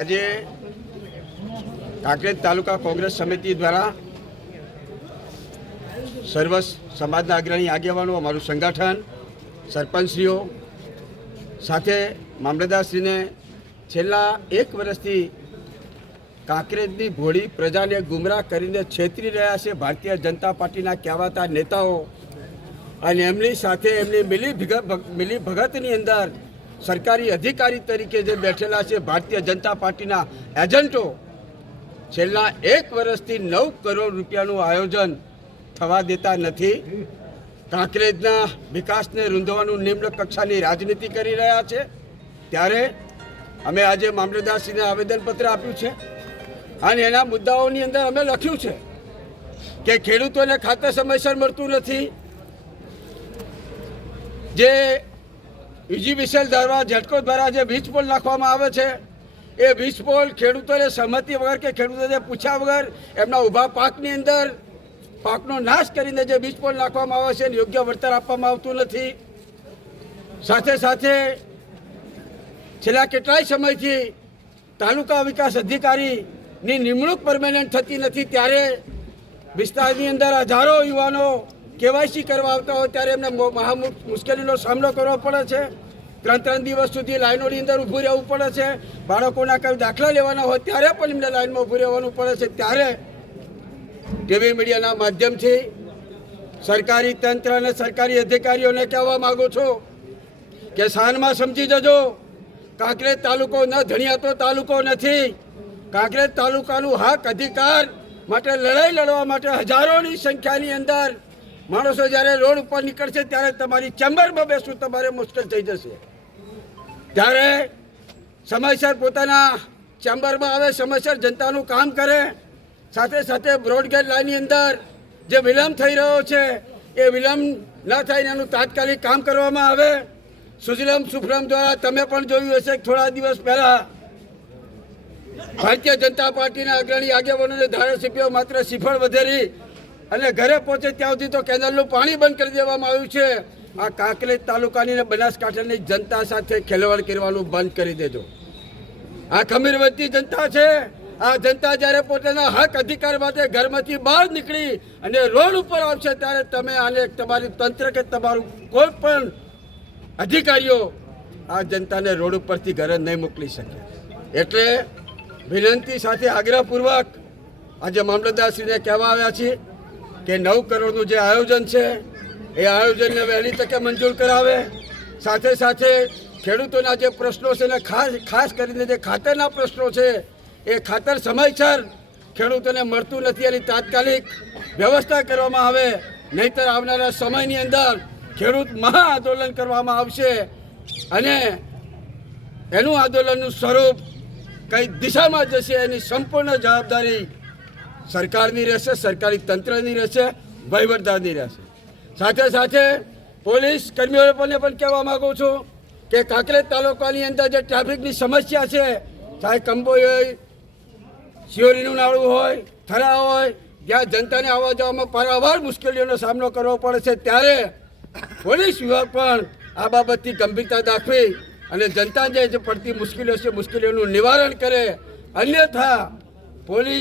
આજે કાંકરેજ તાલુકા કોંગ્રેસ સમિતિ દ્વારા સર્વ સમાજના અગ્રણી આગેવાનો, અમારું સંગઠન, સરપંચશ્રીઓ સાથે મામલતદારશ્રીને છેલ્લા 1 વર્ષથી કાંકરેજની ભોળી પ્રજાને ગુમરાહ કરીને છેતરી રહ્યા છે ભારતીય જનતા પાર્ટીના કહેવાતા નેતાઓ, અને એમની સાથે એમની મિલીભગતની અંદર સરકારી અધિકારી તરીકે જે બેઠેલા છે ભારતીય જનતા પાર્ટીના એજન્ટો છેલ્લા 1 વર્ષથી 9 કરોડ રૂપિયાનું આયોજન થવા દેતા નથી. કાંકરેજના વિકાસને રૂંધવાનું નિમ્ન કક્ષાની રાજનીતિ કરી રહ્યા છે. ત્યારે અમે આજે મામલતદારશ્રીને આવેદનપત્ર આપ્યું છે અને એના મુદ્દાઓની અંદર અમે લખ્યું છે કે ખેડૂતોને ખાતર સમયસર મળતું નથી, જે યુજીવીસીએલ દ્વારા ઝટકો દ્વારા જે વીજ પોલ નાખવામાં આવે છે એ વીજ પોલ ખેડૂતોને સહમતિ વગર કે ખેડૂતોને પૂછ્યા વગર એમના ઊભા પાકની અંદર પાકનો નાશ કરીને જે વીજ પોલ નાખવામાં આવે છે એને યોગ્ય વળતર આપવામાં આવતું નથી. સાથે સાથે છેલ્લા કેટલાય સમયથી તાલુકા વિકાસ અધિકારીની નિમણૂક પરમેનન્ટ થતી નથી. ત્યારે વિસ્તારની અંદર હજારો યુવાનો કેવાયસી કરવા આવતા હોય ત્યારે એમને મહા મુશ્કેલીનો સામનો કરવો પડે છે. 3 દિવસ સુધી લાઈનોની અંદર ઊભું રહેવું પડે છે. બાળકોના કંઈ દાખલા લેવાના હોય ત્યારે પણ એમને લાઈનમાં ઊભું રહેવાનું પડે છે. ત્યારે ટીવી મીડિયાના માધ્યમથી સરકારી તંત્ર અને સરકારી અધિકારીઓને કહેવા માગું છું કે સાનમાં સમજી જજો, કાંકરેજ તાલુકો ન ધણિયાતો તાલુકો નથી. કાંકરેજ તાલુકાનું હક અધિકાર માટે લડાઈ લડવા માટે હજારોની સંખ્યાની અંદર માણસો જ્યારે રોડ ઉપર નીકળશે ત્યારે તમારી ચેમ્બરમાં બેસવું તમારે મુશ્કેલ થઈ જશે. ત્યારે સમયસર પોતાના ચેમ્બરમાં આવે, સમયસર જનતાનું કામ કરે. સાથે સાથે બ્રોડગેજ લાઇનની અંદર જે વિલંબ થઈ રહ્યો છે એ વિલંબ ન થાય એનું તાત્કાલિક કામ કરવામાં આવે. સુજલામ સુફલામ દ્વારા તમે પણ જોયું હશે કે થોડા દિવસ પહેલાં ભારતીય જનતા પાર્ટીના અગ્રણી આગેવાનોને ધારાસભ્યો માત્ર શ્રીફળ વધેરી અને ઘરે પહોંચે ત્યાં સુધી તો કેનાલનું પાણી બંધ કરી દેવામાં આવ્યું છે. આ કાંકરેજ તાલુકાની અને બનાસકાંઠાની જનતા સાથે ખેલવાડ કરવાનું બંધ કરી દેજો. આ ખમીરવતી જનતા છે. આ જનતા જ્યારે પોતાના હક અધિકાર માટે ઘરમાંથી બહાર નીકળી અને રોડ ઉપર આવશે ત્યારે તમે આને તમારી તંત્ર કે તમારું કોઈ પણ અધિકારીઓ આ જનતાને રોડ ઉપરથી ઘરે નહીં મોકલી શકે. એટલે વિનંતી સાથે આગ્રહપૂર્વક આજે મામલતદારશ્રીને કહેવા આવ્યા છીએ કે 9 કરોડનું જે આયોજન છે એ આયોજનને વહેલી તકે મંજૂર કરાવે. સાથે સાથે ખેડૂતોના જે પ્રશ્નો છે ને ખાસ કરીને જે ખાતરના પ્રશ્નો છે એ ખાતર સમયસર ખેડૂતોને મળતું નથી, એની તાત્કાલિક વ્યવસ્થા કરવામાં આવે. નહીંતર આવનારા સમયની અંદર ખેડૂત મહા આંદોલન કરવામાં આવશે અને એનું આંદોલનનું સ્વરૂપ કઈ દિશામાં જશે એની સંપૂર્ણ જવાબદારી સરકારની રહેશે, સરકારી તંત્રની રહેશે, વહીવટદારની રહેશે. સાથે સાથે પોલીસ કર્મીઓને પણ કહેવા માગું છું કે કાંકરેજ તાલુકાની અંદર જે ટ્રાફિકની સમસ્યા છે, ચાહે કંબોઈ હોય, શિયોરીનું નાળું હોય, થરા હોય, જ્યાં જનતાને આવવા જવામાં પારાવાર મુશ્કેલીઓનો સામનો કરવો પડે છે, ત્યારે પોલીસ વિભાગ પણ આ બાબતની ગંભીરતા દાખવી અને જનતા જે પડતી મુશ્કેલીઓ છે મુશ્કેલીઓનું નિવારણ કરે. અન્યથા પોલીસ